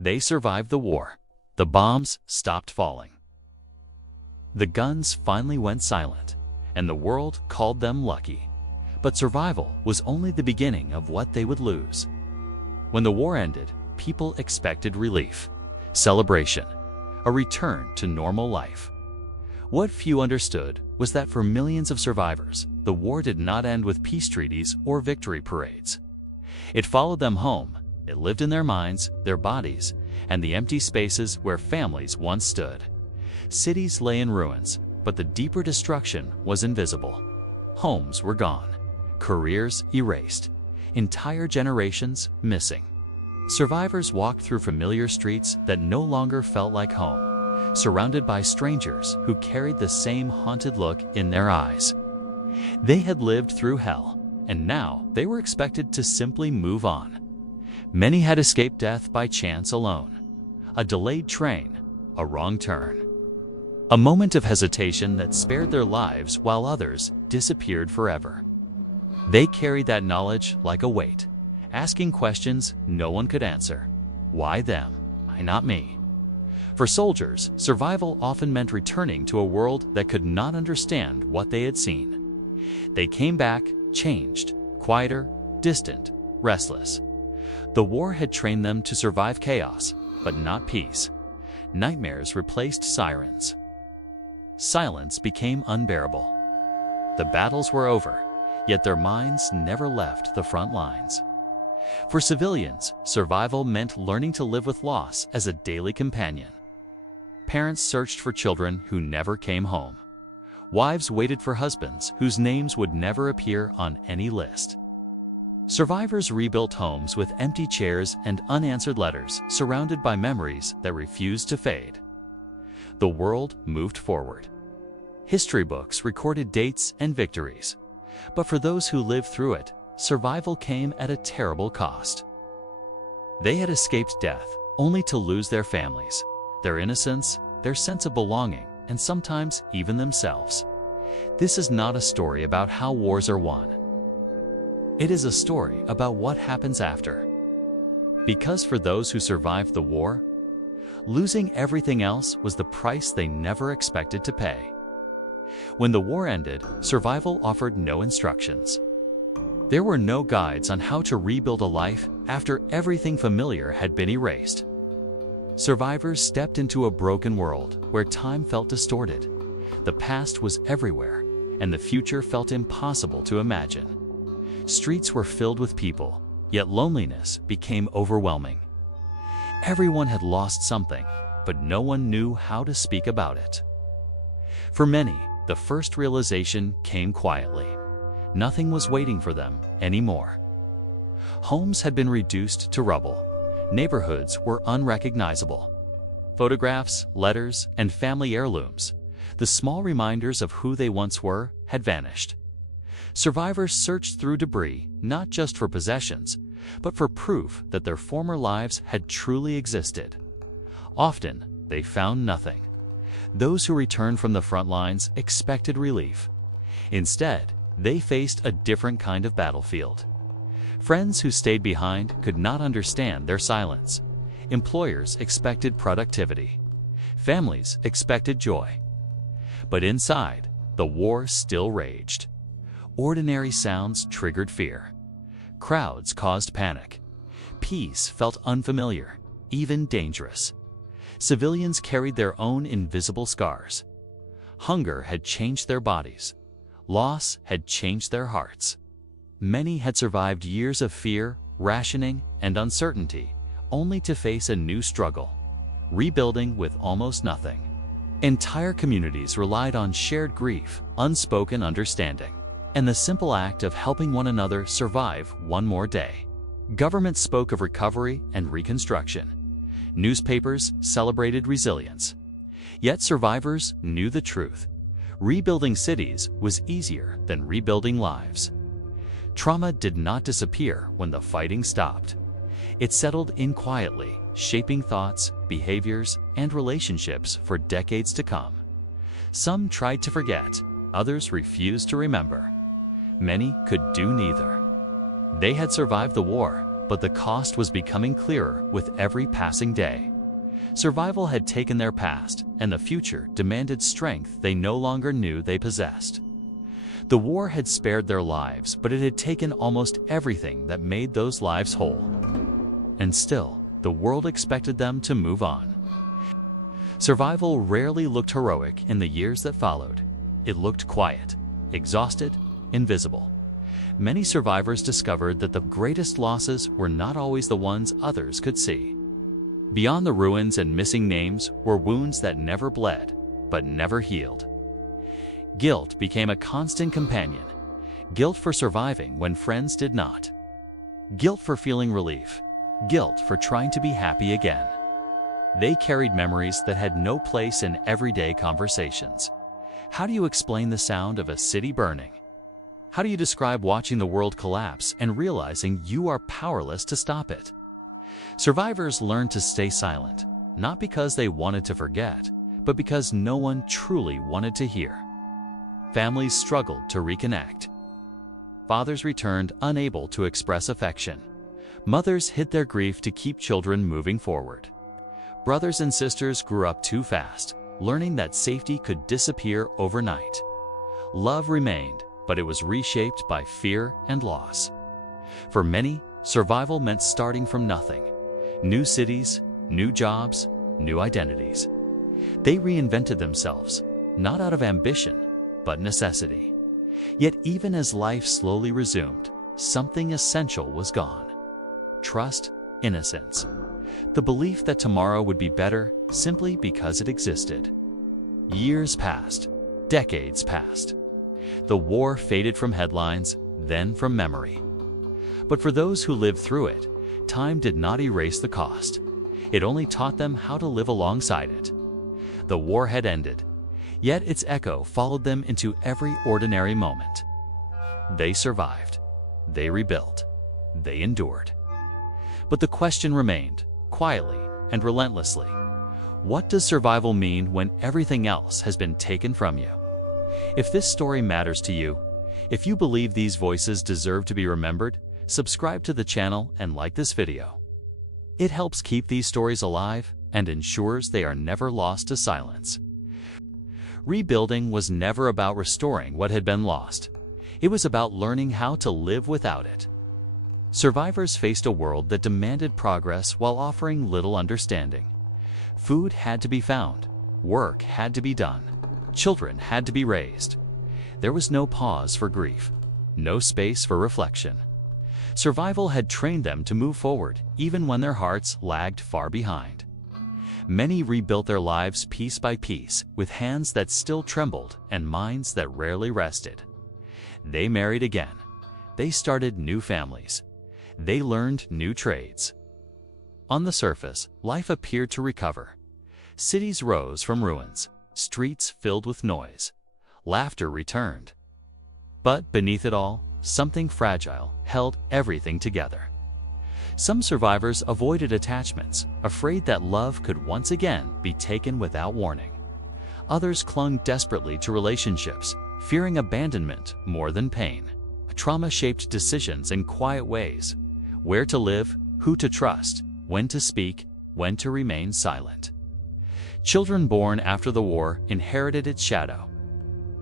They survived the war. The bombs stopped falling. The guns finally went silent, and the world called them lucky. But survival was only the beginning of what they would lose. When the war ended, people expected relief, celebration, a return to normal life. What few understood was that for millions of survivors, the war did not end with peace treaties or victory parades. It followed them home. It lived in their minds, their bodies, and the empty spaces where families once stood. Cities lay in ruins, but the deeper destruction was invisible. Homes were gone, careers erased, entire generations missing. Survivors walked through familiar streets that no longer felt like home, surrounded by strangers who carried the same haunted look in their eyes. They had lived through hell, and now they were expected to simply move on. Many had escaped death by chance alone. A delayed train, a wrong turn. A moment of hesitation that spared their lives while others disappeared forever. They carried that knowledge like a weight, asking questions no one could answer. Why them? Why not me? For soldiers, survival often meant returning to a world that could not understand what they had seen. They came back, changed, quieter, distant, restless. The war had trained them to survive chaos, but not peace. Nightmares replaced sirens. Silence became unbearable. The battles were over, yet their minds never left the front lines. For civilians, survival meant learning to live with loss as a daily companion. Parents searched for children who never came home. Wives waited for husbands whose names would never appear on any list. Survivors rebuilt homes with empty chairs and unanswered letters, surrounded by memories that refused to fade. The world moved forward. History books recorded dates and victories. But for those who lived through it, survival came at a terrible cost. They had escaped death, only to lose their families, their innocence, their sense of belonging, and sometimes even themselves. This is not a story about how wars are won. It is a story about what happens after. Because for those who survived the war, losing everything else was the price they never expected to pay. When the war ended, survival offered no instructions. There were no guides on how to rebuild a life after everything familiar had been erased. Survivors stepped into a broken world where time felt distorted. The past was everywhere, and the future felt impossible to imagine. Streets were filled with people, yet loneliness became overwhelming. Everyone had lost something, but no one knew how to speak about it. For many, the first realization came quietly. Nothing was waiting for them anymore. Homes had been reduced to rubble. Neighborhoods were unrecognizable. Photographs, letters, and family heirlooms, the small reminders of who they once were, had vanished. Survivors searched through debris not just for possessions, but for proof that their former lives had truly existed. Often, they found nothing. Those who returned from the front lines expected relief. Instead, they faced a different kind of battlefield. Friends who stayed behind could not understand their silence. Employers expected productivity. Families expected joy. But inside, the war still raged. Ordinary sounds triggered fear. Crowds caused panic. Peace felt unfamiliar, even dangerous. Civilians carried their own invisible scars. Hunger had changed their bodies. Loss had changed their hearts. Many had survived years of fear, rationing, and uncertainty, only to face a new struggle, rebuilding with almost nothing. Entire communities relied on shared grief, unspoken understanding, and the simple act of helping one another survive one more day. Governments spoke of recovery and reconstruction. Newspapers celebrated resilience. Yet survivors knew the truth. Rebuilding cities was easier than rebuilding lives. Trauma did not disappear when the fighting stopped. It settled in quietly, shaping thoughts, behaviors, and relationships for decades to come. Some tried to forget, others refused to remember. Many could do neither. They had survived the war, but the cost was becoming clearer with every passing day. Survival had taken their past, and the future demanded strength they no longer knew they possessed. The war had spared their lives, but it had taken almost everything that made those lives whole. And still, the world expected them to move on. Survival rarely looked heroic in the years that followed. It looked quiet, exhausted, invisible. Many survivors discovered that the greatest losses were not always the ones others could see. Beyond the ruins and missing names were wounds that never bled, but never healed. Guilt became a constant companion. Guilt for surviving when friends did not. Guilt for feeling relief. Guilt for trying to be happy again. They carried memories that had no place in everyday conversations. How do you explain the sound of a city burning? How do you describe watching the world collapse and realizing you are powerless to stop it? Survivors learned to stay silent, not because they wanted to forget, but because no one truly wanted to hear. Families struggled to reconnect. Fathers returned unable to express affection. Mothers hid their grief to keep children moving forward. Brothers and sisters grew up too fast, learning that safety could disappear overnight. Love remained, but it was reshaped by fear and loss. For many, survival meant starting from nothing. New cities, new jobs, new identities. They reinvented themselves, not out of ambition, but necessity. Yet even as life slowly resumed, something essential was gone. Trust, innocence. The belief that tomorrow would be better simply because it existed. Years passed, decades passed. The war faded from headlines, then from memory. But for those who lived through it, time did not erase the cost. It only taught them how to live alongside it. The war had ended, yet its echo followed them into every ordinary moment. They survived. They rebuilt. They endured. But the question remained, quietly and relentlessly. What does survival mean when everything else has been taken from you? If this story matters to you, if you believe these voices deserve to be remembered, subscribe to the channel and like this video. It helps keep these stories alive and ensures they are never lost to silence. Rebuilding was never about restoring what had been lost. It was about learning how to live without it. Survivors faced a world that demanded progress while offering little understanding. Food had to be found, work had to be done, children had to be raised. There was no pause for grief, no space for reflection. Survival had trained them to move forward even when their hearts lagged far behind. Many rebuilt their lives piece by piece with hands that still trembled and minds that rarely rested. They married again. They started new families. They learned new trades. On the surface, life appeared to recover. Cities rose from ruins, streets filled with noise. Laughter returned. But beneath it all, something fragile held everything together. Some survivors avoided attachments, afraid that love could once again be taken without warning. Others clung desperately to relationships, fearing abandonment more than pain. Trauma shaped decisions in quiet ways: where to live, who to trust, when to speak, when to remain silent. Children born after the war inherited its shadow.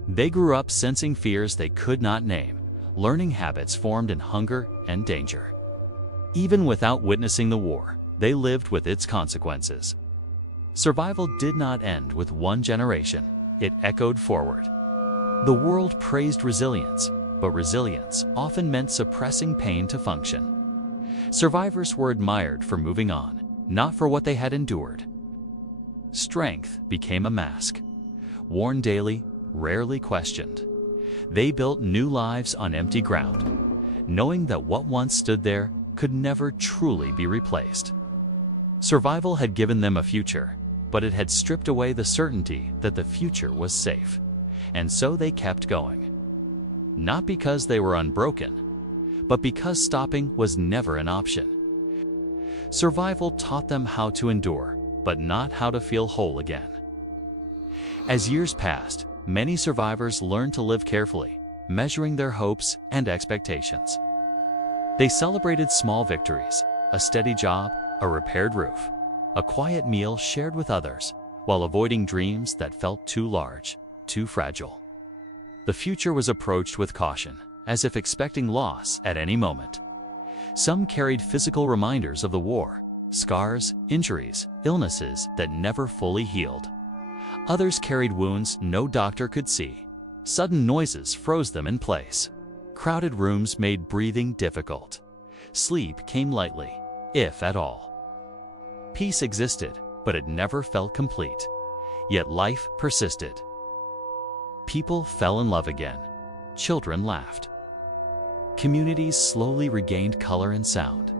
They grew up sensing fears they could not name, learning habits formed in hunger and danger. Even without witnessing the war, they lived with its consequences. Survival did not end with one generation. It echoed forward. The world praised resilience, but resilience often meant suppressing pain to function. Survivors were admired for moving on, not for what they had endured. Strength became a mask, worn daily, rarely questioned. They built new lives on empty ground, knowing that what once stood there could never truly be replaced. Survival had given them a future, but it had stripped away the certainty that the future was safe. And so they kept going. Not because they were unbroken, but because stopping was never an option. Survival taught them how to endure, but not how to feel whole again. As years passed, many survivors learned to live carefully, measuring their hopes and expectations. They celebrated small victories, a steady job, a repaired roof, a quiet meal shared with others, while avoiding dreams that felt too large, too fragile. The future was approached with caution, as if expecting loss at any moment. Some carried physical reminders of the war, scars, injuries, illnesses that never fully healed. Others carried wounds no doctor could see. Sudden noises froze them in place. Crowded rooms made breathing difficult. Sleep came lightly, if at all. Peace existed, but it never felt complete. Yet life persisted. People fell in love again. Children laughed. Communities slowly regained color and sound.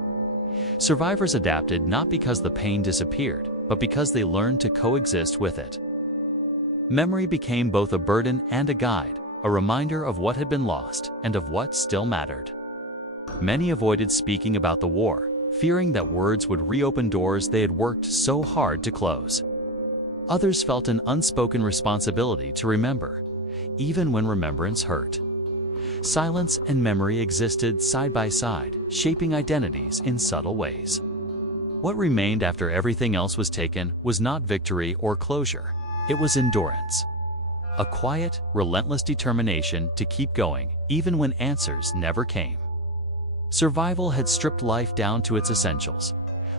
Survivors adapted not because the pain disappeared, but because they learned to coexist with it. Memory became both a burden and a guide, a reminder of what had been lost and of what still mattered. Many avoided speaking about the war, fearing that words would reopen doors they had worked so hard to close. Others felt an unspoken responsibility to remember, even when remembrance hurt. Silence and memory existed side by side, shaping identities in subtle ways. What remained after everything else was taken was not victory or closure. It was endurance. A quiet, relentless determination to keep going, even when answers never came. Survival had stripped life down to its essentials,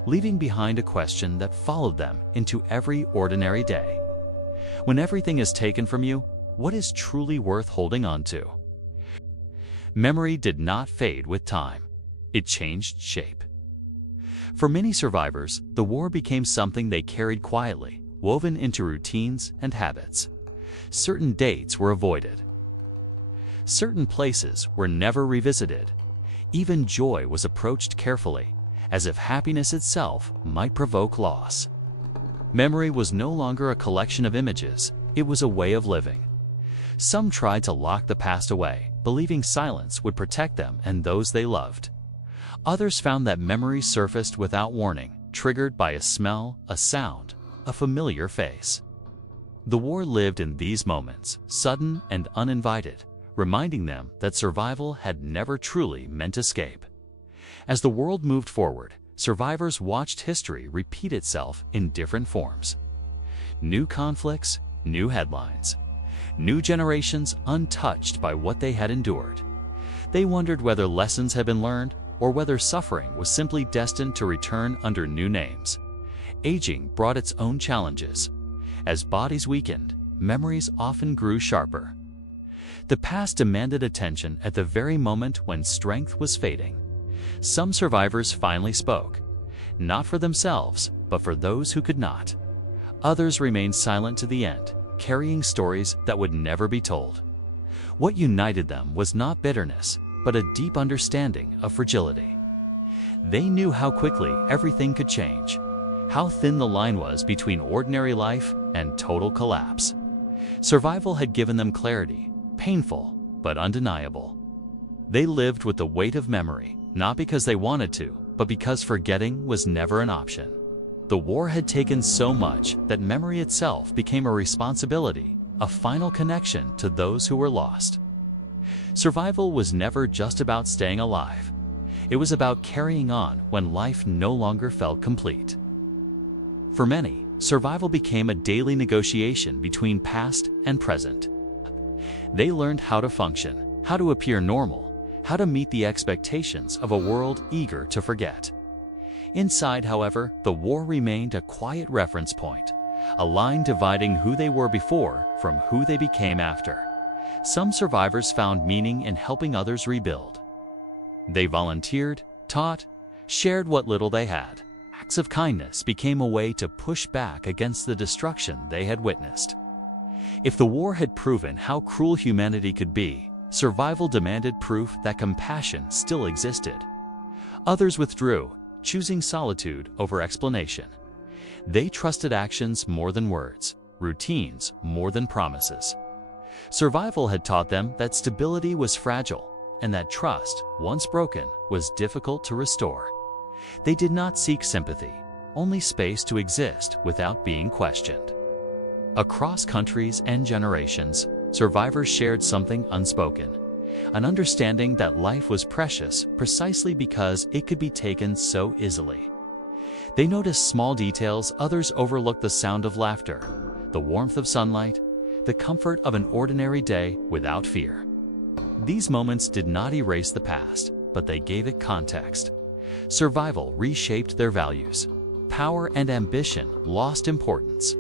leaving behind a question that followed them into every ordinary day. When everything is taken from you, what is truly worth holding on to? Memory did not fade with time. It changed shape. For many survivors, the war became something they carried quietly, woven into routines and habits. Certain dates were avoided. Certain places were never revisited. Even joy was approached carefully, as if happiness itself might provoke loss. Memory was no longer a collection of images, it was a way of living. Some tried to lock the past away, believing silence would protect them and those they loved. Others found that memories surfaced without warning, triggered by a smell, a sound, a familiar face. The war lived in these moments, sudden and uninvited, reminding them that survival had never truly meant escape. As the world moved forward, survivors watched history repeat itself in different forms. New conflicts, new headlines, new generations untouched by what they had endured. They wondered whether lessons had been learned or whether suffering was simply destined to return under new names. Aging brought its own challenges. As bodies weakened, memories often grew sharper. The past demanded attention at the very moment when strength was fading. Some survivors finally spoke, not for themselves, but for those who could not. Others remained silent to the end, carrying stories that would never be told. What united them was not bitterness, but a deep understanding of fragility. They knew how quickly everything could change, how thin the line was between ordinary life and total collapse. Survival had given them clarity, painful but undeniable. They lived with the weight of memory, not because they wanted to, but because forgetting was never an option. The war had taken so much that memory itself became a responsibility, a final connection to those who were lost. Survival was never just about staying alive. It was about carrying on when life no longer felt complete. For many, survival became a daily negotiation between past and present. They learned how to function, how to appear normal, how to meet the expectations of a world eager to forget. Inside, however, the war remained a quiet reference point, a line dividing who they were before from who they became after. Some survivors found meaning in helping others rebuild. They volunteered, taught, shared what little they had. Acts of kindness became a way to push back against the destruction they had witnessed. If the war had proven how cruel humanity could be, survival demanded proof that compassion still existed. Others withdrew, choosing solitude over explanation. They trusted actions more than words, routines more than promises. Survival had taught them that stability was fragile and that trust, once broken, was difficult to restore. They did not seek sympathy, only space to exist without being questioned. Across countries and generations, survivors shared something unspoken. an understanding that life was precious precisely because it could be taken so easily. They noticed small details others overlooked: the sound of laughter, the warmth of sunlight, the comfort of an ordinary day without fear. These moments did not erase the past, but they gave it context. Survival reshaped their values. Power and ambition lost importance.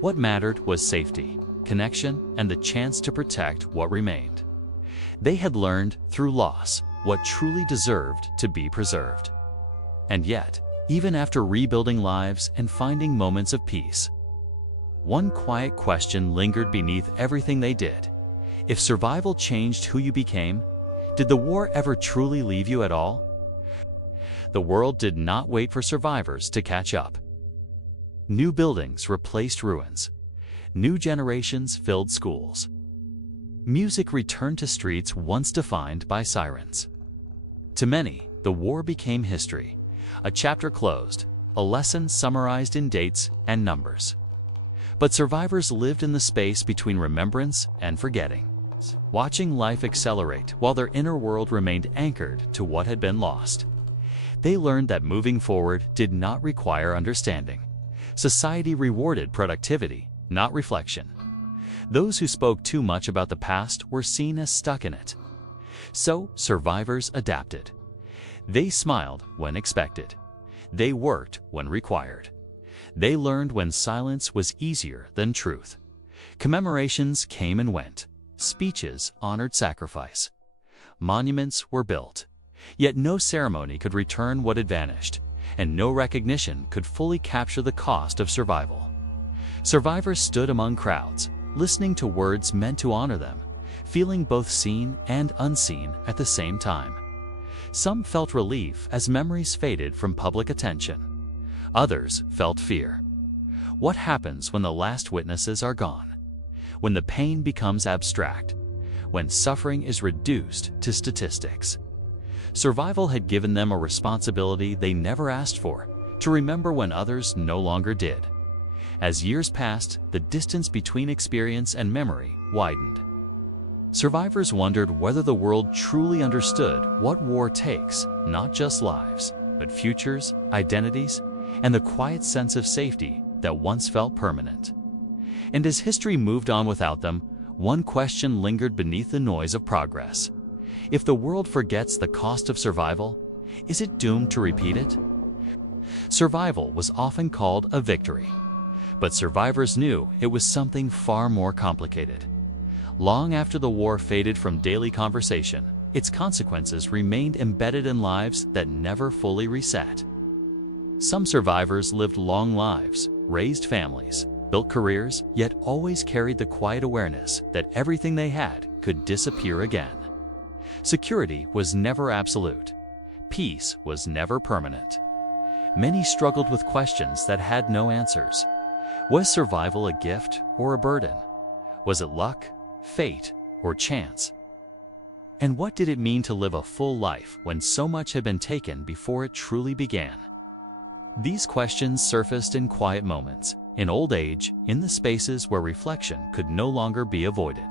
What mattered was safety, connection, and the chance to protect what remained. They had learned through loss what truly deserved to be preserved. And yet, even after rebuilding lives and finding moments of peace, one quiet question lingered beneath everything they did. If survival changed who you became, did the war ever truly leave you at all? The world did not wait for survivors to catch up. New buildings replaced ruins. New generations filled schools. Music returned to streets once defined by sirens. To many, the war became history, a chapter closed, a lesson summarized in dates and numbers. But survivors lived in the space between remembrance and forgetting, watching life accelerate while their inner world remained anchored to what had been lost. They learned that moving forward did not require understanding. Society rewarded productivity, not reflection. Those who spoke too much about the past were seen as stuck in it. So survivors adapted. They smiled when expected. They worked when required. They learned when silence was easier than truth. Commemorations came and went. Speeches honored sacrifice. Monuments were built. Yet no ceremony could return what had vanished, and no recognition could fully capture the cost of survival. Survivors stood among crowds, listening to words meant to honor them, feeling both seen and unseen at the same time. Some felt relief as memories faded from public attention. Others felt fear. What happens when the last witnesses are gone? When the pain becomes abstract? When suffering is reduced to statistics? Survival had given them a responsibility they never asked for, to remember when others no longer did. As years passed, the distance between experience and memory widened. Survivors wondered whether the world truly understood what war takes, not just lives, but futures, identities, and the quiet sense of safety that once felt permanent. And as history moved on without them, one question lingered beneath the noise of progress. If the world forgets the cost of survival, is it doomed to repeat it? Survival was often called a victory, but survivors knew it was something far more complicated. Long after the war faded from daily conversation, its consequences remained embedded in lives that never fully reset. Some survivors lived long lives, raised families, built careers, yet always carried the quiet awareness that everything they had could disappear again. Security was never absolute. Peace was never permanent. Many struggled with questions that had no answers. Was survival a gift or a burden? Was it luck, fate, or chance? And what did it mean to live a full life when so much had been taken before it truly began? These questions surfaced in quiet moments, in old age, in the spaces where reflection could no longer be avoided.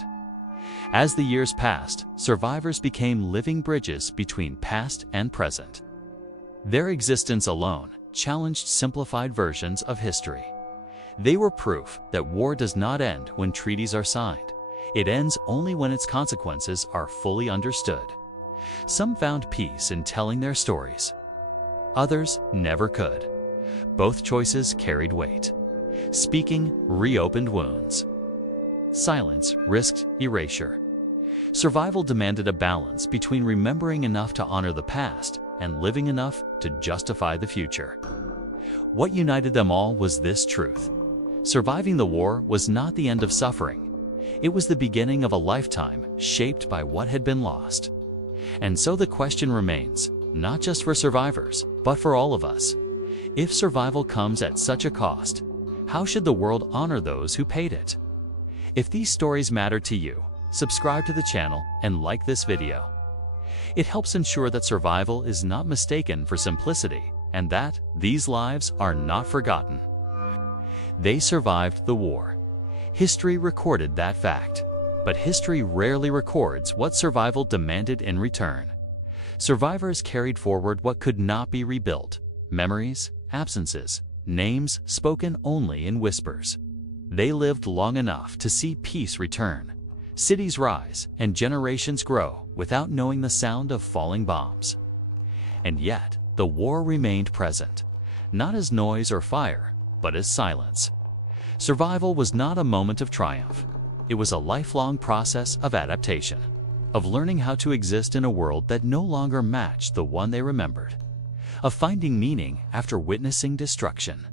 As the years passed, survivors became living bridges between past and present. Their existence alone challenged simplified versions of history. They were proof that war does not end when treaties are signed. It ends only when its consequences are fully understood. Some found peace in telling their stories. Others never could. Both choices carried weight. Speaking reopened wounds. Silence risked erasure. Survival demanded a balance between remembering enough to honor the past and living enough to justify the future. What united them all was this truth: surviving the war was not the end of suffering. It was the beginning of a lifetime shaped by what had been lost. And so the question remains, not just for survivors, but for all of us. If survival comes at such a cost, how should the world honor those who paid it? If these stories matter to you, subscribe to the channel and like this video. It helps ensure that survival is not mistaken for simplicity and that these lives are not forgotten. They survived the war. History recorded that fact. But history rarely records what survival demanded in return. Survivors carried forward what could not be rebuilt: memories, absences, names spoken only in whispers. They lived long enough to see peace return, cities rise, and generations grow without knowing the sound of falling bombs. And yet, the war remained present, not as noise or fire, but as silence. Survival was not a moment of triumph. It was a lifelong process of adaptation, of learning how to exist in a world that no longer matched the one they remembered, of finding meaning after witnessing destruction,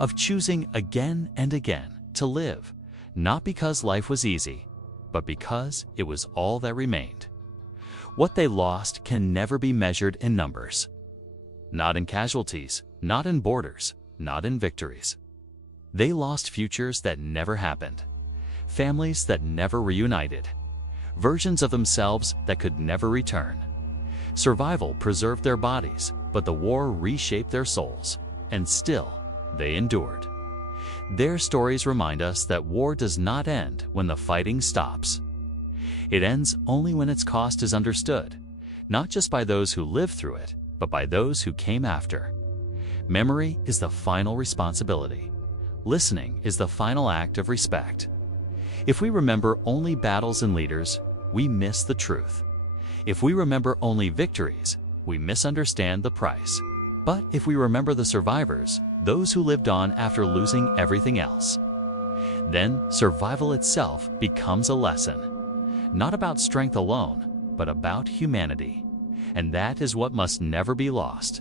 of choosing again and again to live, not because life was easy, but because it was all that remained. What they lost can never be measured in numbers. Not in casualties, not in borders, not in victories. They lost futures that never happened, families that never reunited, versions of themselves that could never return. Survival preserved their bodies, but the war reshaped their souls, and still they endured. Their stories remind us that war does not end when the fighting stops. It ends only when its cost is understood, not just by those who lived through it, but by those who came after. Memory is the final responsibility. Listening is the final act of respect. If we remember only battles and leaders, we miss the truth. If we remember only victories, we misunderstand the price. But if we remember the survivors, those who lived on after losing everything else, then survival itself becomes a lesson. Not about strength alone, but about humanity. And that is what must never be lost.